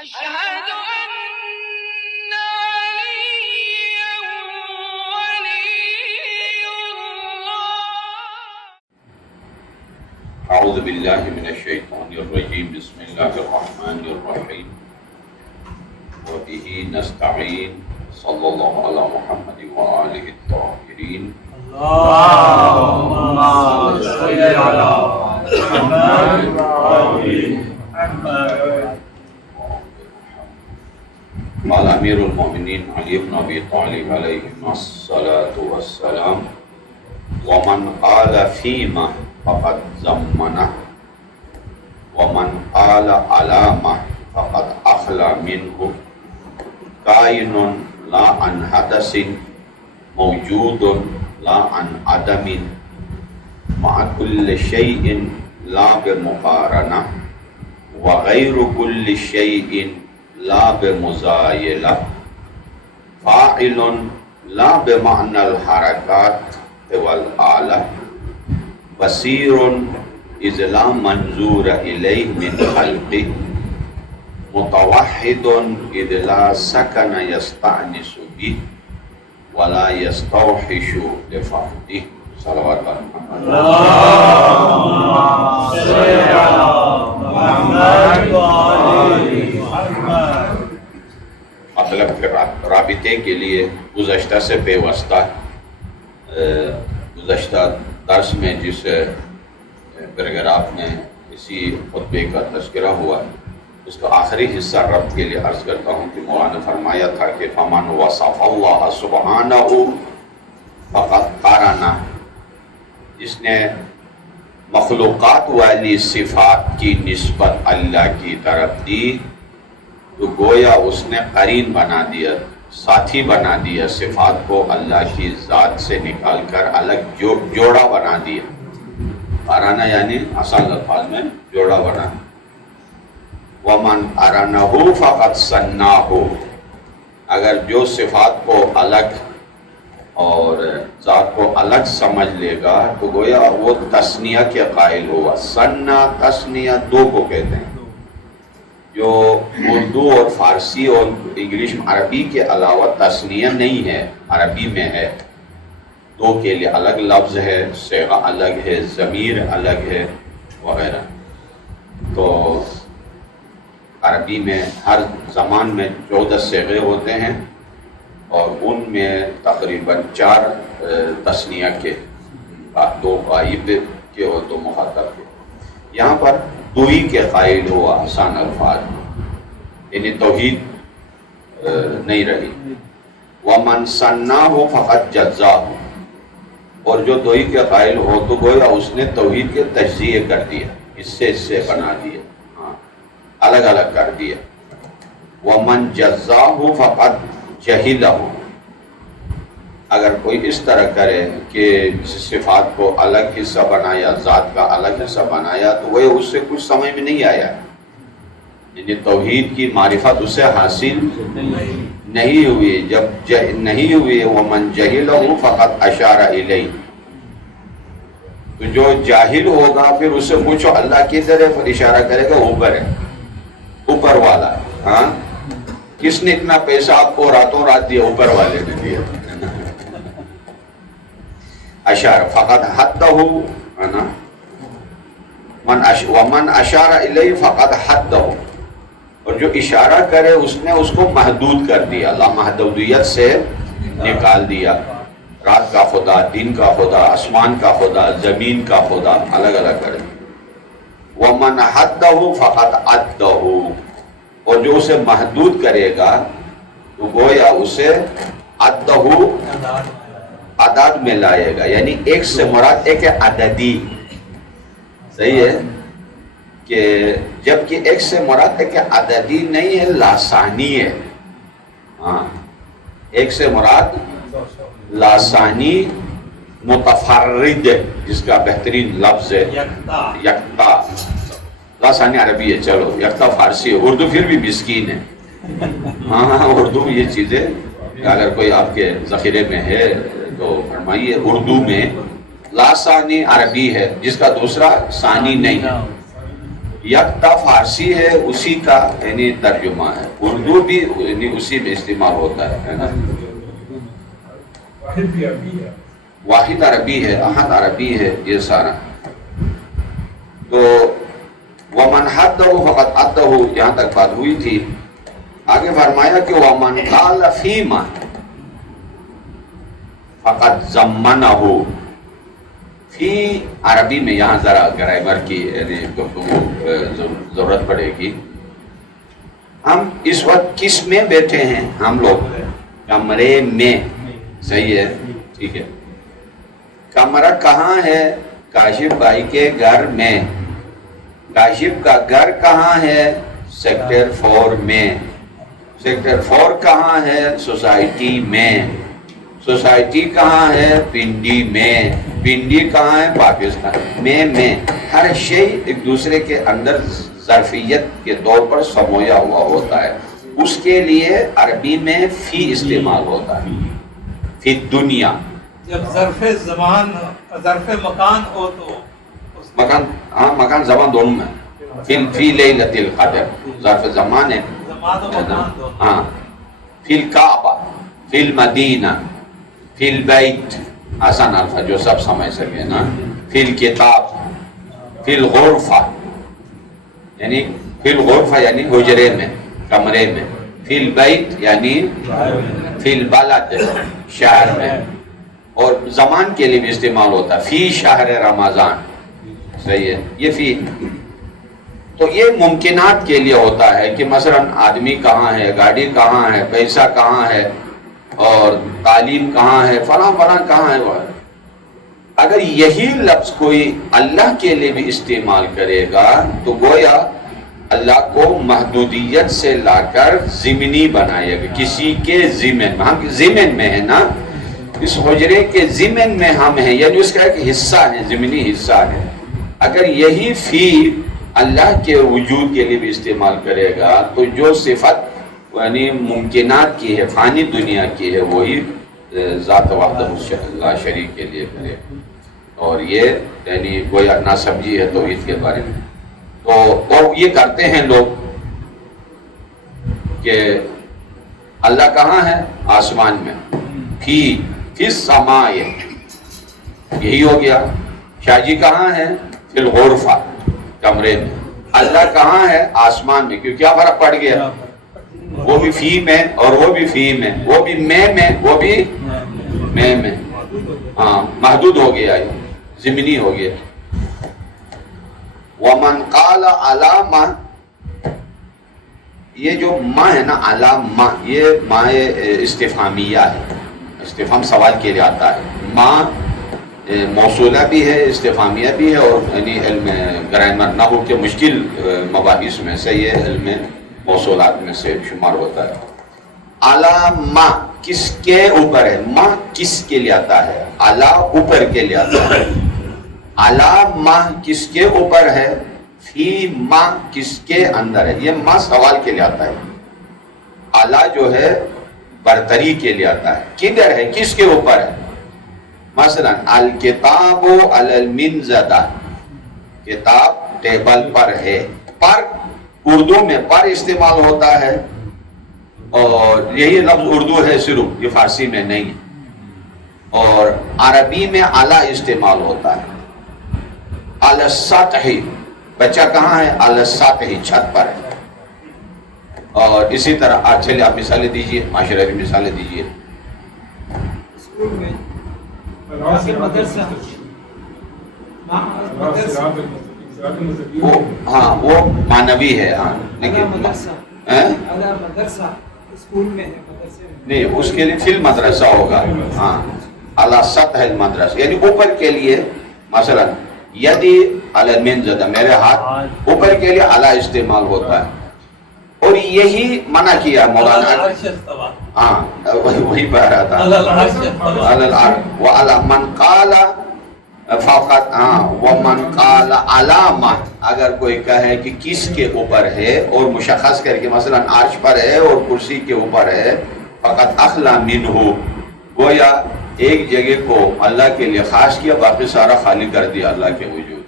أشهد أن عليا ولي الله. أعوذ بالله من الشيطان الرجيم. بسم الله الرحمن الرحيم. وبه نستعين. صلى الله على محمد وآله الطاهرين. اللهم صل على محمد وآل محمد. قال أمير المؤمنين علي بن أبي طالب عليه الصلاة والسلام: ومن قال فيما فقد زمنه ومن قال علامه فقد أخلى منه كائن لا عن حدث موجود لا عن عدم مع كل شيء لا بمقارنة وغير كل شيء لا بمزايلة فاعل لا بمعنى الحركات والآلة بصير إذ لا منظور إليه من خلقه متوحد إذ لا سكن يستأنس به ولا يستوحش لفقده. صلوات محمد. اللهم صل على محمد وآل محمد. مطلب کے رابطے کے لیے گزشتہ سے پیوستہ گزشتہ درس میں جس پیراگراف میں اسی خطبے کا تذکرہ ہوا اس کا آخری حصہ ربط کے لیے عرض کرتا ہوں کہ مولانا نے فرمایا تھا کہ فمن وصف اللہ سبحانہ فقد قارنہ، جس نے مخلوقات والی صفات کی نسبت اللہ کی طرف دی تو گویا اس نے قرین بنا دیا، ساتھی بنا دیا، صفات کو اللہ کی ذات سے نکال کر الگ جوڑا بنا دیا. قارنہ یعنی آسان الفاظ میں جوڑا بنا. ومن قارنہ فقد ثناہ، اگر جو صفات کو الگ اور ذات کو الگ سمجھ لے گا تو گویا وہ تثنیہ کے قائل ہوا. ثنا تثنیہ دو کو کہتے ہیں، جو اردو اور فارسی اور انگلش عربی کے علاوہ تثنیہ نہیں ہے، عربی میں ہے. دو کے لیے الگ لفظ ہے، صیغہ الگ ہے، ضمیر الگ ہے وغیرہ. تو عربی میں ہر زمان میں 14 صیغے ہوتے ہیں اور ان میں تقریباً 4 تثنیہ کے، 2 غائب کے اور 2 مخاطب کے. یہاں پر دوئی کے قائل ہوا آسان الفاظ، یعنی توحید نہیں رہی. وَمَنْ ثَنَّاهُ فَقَدْ جَزَّاهُ، اور جو دوئی کے قائل ہو تو گویا اس نے توحید کے تجزیہ کر دیا، حصے بنا دیا، الگ الگ کر دیا. وَمَنْ جَزَّاهُ فَقَدْ جَهِلَهُ، اگر کوئی اس طرح کرے کہ صفات کو الگ حصہ بنایا، ذات کا الگ حصہ بنایا تو وہ اس سے کچھ سمجھ میں نہیں آیا، یعنی توحید کی معرفت اسے حاصل نہیں ہوئی. جب نہیں ہوئی وَمَنْ جَهِلَهُ فَقَدْ أَشَارَ إِلَيْهِ، تو جو جاہل ہوگا پھر اس سے پوچھو اللہ کی طرف، پھر اشارہ کرے گا اوپر ہے، اوپر والا. ہاں، کس نے اتنا پیسہ آپ کو راتوں رات دیا؟ اوپر والے نے دیا. اشار فقط حدہ ہے نا، ومن اشار الیہ فقط حدہ، اور جو اشارہ کرے اس نے اس کو محدود کر دیا، اللہ محدودیت سے نکال دیا. رات کا خدا، دن کا خدا، آسمان کا خدا، زمین کا خدا الگ الگ کر دیا. ومن حدہ فقط عدہ، اور جو اسے محدود کرے گا تو گویا اسے عدہ عدد میں لائے گا، یعنی ایک سے مراد ایک عددی. صحیح ہے کہ جبکہ ایک سے مراد ایک عددی نہیں ہے، لاسانی ہے. ہاں، ایک سے مراد لاسانی متفرد، جس کا بہترین لفظ ہے یکتا. لاسانی عربی ہے، چلو یکتا فارسی ہے، اردو پھر بھی مسکین ہے. ہاں اردو میں یہ چیزیں اگر کوئی آپ کے ذخیرے میں ہے تو فرمائیے. اردو میں لاسانی عربی ہے جس کا دوسرا ثانی نہیں ہے. یکتا فارسی ہے، اسی کا یعنی ترجمہ ہے، اردو بھی یعنی اسی میں استعمال ہوتا ہے نا. واحد بھی عربی ہے، واحد عربی ہے، احد عربی ہے، یہ سارا. تو ومن حدہ فقط عدہ، یہاں تک بات ہوئی تھی. آگے فرمایا کہ ومن قال فیما فقط ضمنہ، فی عربی میں یہاں ذرا گرامر کی یعنی ضرورت پڑے گی. ہم اس وقت کس میں بیٹھے ہیں؟ ہم لوگ کمرے میں. صحیح ہے، ٹھیک ہے. کمرہ کہاں ہے؟ کاشف بھائی کے گھر میں. کاشف کا گھر کہاں ہے؟ سیکٹر 4 میں. سیکٹر 4 کہاں ہے؟ سوسائٹی میں. سوسائٹی کہاں ہے؟ پنڈی میں. پنڈی کہاں ہے؟ پاکستان میں. ہر شے ایک دوسرے کے اندر ظرفیت کے طور پر سمویا ہوا ہوتا ہے. اس کے لیے عربی میں فی استعمال ہوتا ہے. فی دنیا. جب ظرف زمان ظرف مکان ہو تو مکان، ہاں مکان زمان دونوں میں. فی لیلۃ القدر ظرف زمان ہے، زمان و مکان دونوں. ہاں. فی الکعبہ، فی المدینہ، فی البیت، آسان الفاظ جو سب سمجھ سکے نا. فی الکتاب، فی الغرفہ، یعنی فی الغرفہ یعنی حجرے میں، کمرے میں. فی البیت یعنی فی البلد، شہر میں. اور زمان کے لیے بھی استعمال ہوتا ہے، فی شہر رمضان. صحیح ہے، یہ فی. تو یہ ممکنات کے لیے ہوتا ہے کہ مثلا آدمی کہاں ہے، گاڑی کہاں ہے، پیسہ کہاں ہے، اور تعلیم کہاں ہے، فلاں فلاں کہاں ہے. اگر یہی لفظ کوئی اللہ کے لیے بھی استعمال کرے گا تو گویا اللہ کو محدودیت سے لا کر ضمنی بنائے گا. کسی کے ضمن میں، ہم ضمن میں ہیں نا، اس حجرے کے ضمن میں ہم ہیں، یعنی اس کا ایک حصہ ہے، ضمنی حصہ ہے. اگر یہی فی اللہ کے وجود کے لیے بھی استعمال کرے گا تو جو صفت یعنی ممکنات کی ہے، فانی دنیا کی ہے، وہی ذات وحدہ لا شریک کے لیے کرے. اور یہ یعنی گویا نہ سمجھی ہے توحید کے بارے میں. تو یہ کرتے ہیں لوگ کہ اللہ کہاں ہے؟ آسمان میں. فی السماء، یہی ہو گیا. شاہ جی کہاں ہے؟ فی الغرفہ، کمرے میں. اللہ کہاں ہے؟ آسمان میں. کیوں کیا فرق پڑ گیا؟ وہ بھی فی میں اور وہ بھی فی میں، وہ بھی میں، وہ بھی میں. ہاں، محدود ہو گیا، ضمنی ہو گیا. ومن قال علامہ، یہ جو ماں ہے نا، علامہ، یہ ماں استفہامیہ ہے. استفہام سوال کے لیے آتا ہے. ماں موصولہ بھی ہے، استفہامیہ بھی ہے، اور یعنی علم گرامر نحو کے مشکل مباحث میں سے یہ علم موصولات میں سے شمار ہوتا ہے. علامہ کس کے اوپر ہے؟ ماں کس کے لیے آتا ہے؟ علا اوپر کے لیے آتا ہے. علامہ کس کے اوپر ہے؟ فی ماں کس کے اندر ہے؟ یہ ماں سوال کے لیے آتا ہے. علا جو ہے برتری کے لیے آتا ہے. کدھر ہے؟ کس کے اوپر ہے؟ مثلا الکتاب علی المنضدہ، کتاب ٹیبل پر ہے. پر اردو میں پر استعمال ہوتا ہے، اور یہی لفظ اردو ہے صرف، یہ فارسی میں نہیں ہے. اور عربی میں اعلیٰ استعمال ہوتا ہے. علی السطح، بچہ کہاں ہے؟ علی السطح، چھت پر ہے. اور اسی طرح چلیے آپ مثالیں دیجیے، معاشرتی مثالیں دیجیے. اسکول میں وہ ہاں وہ معنوی ہے. ہاں لیکن نہیں، اس کے لیے فی المدرسہ ہوگا. ہاں، علی سطح المدرسہ یعنی اوپر کے لیے. مثلا یدی علی المنضدہ، میرے ہاتھ اوپر کے لیے علی استعمال ہوتا ہے. اور یہی منع کیا مولانا. ہاں وہی پہ رہا تھا. وعلی من قال فقط، ہاں ومن قال علامہ، اگر کوئی کہے کہ کس کے اوپر ہے اور مشخص کر کے مثلا عرش پر ہے اور کرسی کے اوپر ہے، فقط اخلا منہ، گویا ایک جگہ کو اللہ کے لیے خاص کیا، باقی سارا خالی کر دیا اللہ کے وجود.